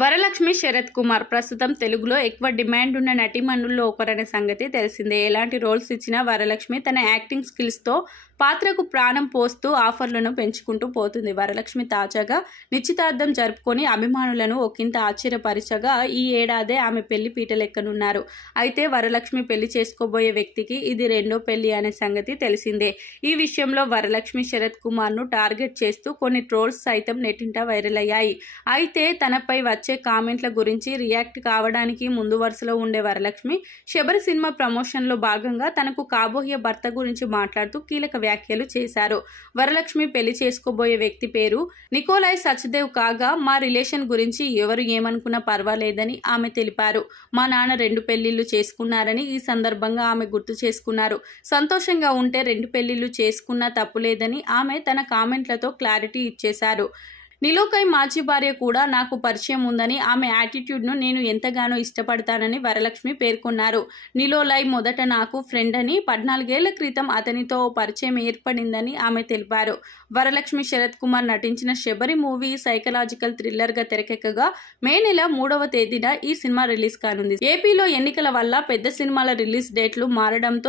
వరలక్ష్మి శరత్ కుమార్ ప్రస్తుతం తెలుగులో ఎక్కువ డిమాండ్ ఉన్న నటీమణుల్లో ఒకరనే సంగతి తెలిసిందే. ఎలాంటి రోల్స్ ఇచ్చినా వరలక్ష్మి తన యాక్టింగ్ స్కిల్స్తో పాత్రకు ప్రాణం పోస్తూ ఆఫర్లను పెంచుకుంటూ పోతుంది. వరలక్ష్మి తాజాగా నిశ్చితార్థం జరుపుకొని అభిమానులను ఒకంత ఆశ్చర్యపరచగా ఈ ఏడాదే ఆమె పెళ్ళి పీటలెక్కనున్నారు అయితే వరలక్ష్మి పెళ్ళి చేసుకోబోయే వ్యక్తికి ఇది రెండో పెళ్ళి అనే సంగతి తెలిసిందే. ఈ విషయంలో వరలక్ష్మి శరత్ కుమార్ను టార్గెట్ చేస్తూ కొన్ని ట్రోల్స్ సైతం నెట్టింట వైరల్ అయ్యాయి అయితే తనపై వచ్చే కామెంట్ల గురించి రియాక్ట్ కావడానికి ముందు వరుసలో ఉండే వరలక్ష్మి శబరి సినిమా ప్రమోషన్లో భాగంగా తనకు కాబోయే భర్త గురించి మాట్లాడుతూ కీలక వ్యాఖ్యలు చేశారు. వరలక్ష్మి పెళ్ళి చేసుకోబోయే వ్యక్తి పేరు నికోలాయ్ సచ్దేవ్ కాగా మా రిలేషన్ గురించి ఎవరు ఏమనుకున్నా పర్వాలేదని ఆమె తెలిపారు. మా నాన్న రెండు పెళ్ళిళ్ళు చేసుకున్నారని ఈ సందర్భంగా ఆమె గుర్తు చేసుకున్నారు. సంతోషంగా ఉంటే రెండు పెళ్ళిళ్ళు చేసుకున్నా తప్పులేదని ఆమె తన కామెంట్లతో క్లారిటీ ఇచ్చేశారు. నిలోకై మాజీ భార్య కూడా నాకు పరిచయం ఉందని ఆమె యాటిట్యూడ్ను నేను ఎంతగానో ఇష్టపడతానని వరలక్ష్మి పేర్కొన్నారు. నిలోలై మొదట నాకు ఫ్రెండ్ అని పద్నాలుగేళ్ళ క్రితం అతనితో పరిచయం ఏర్పడిందని ఆమె తెలిపారు. వరలక్ష్మి శరత్ కుమార్ నటించిన శబరి మూవీ సైకలాజికల్ థ్రిల్లర్గా తెరకెక్కగా మే నెల మూడవ తేదీన ఈ సినిమా రిలీజ్ కానుంది. ఏపీలో ఎన్నికల వల్ల పెద్ద సినిమాల రిలీజ్ డేట్లు మారడంతో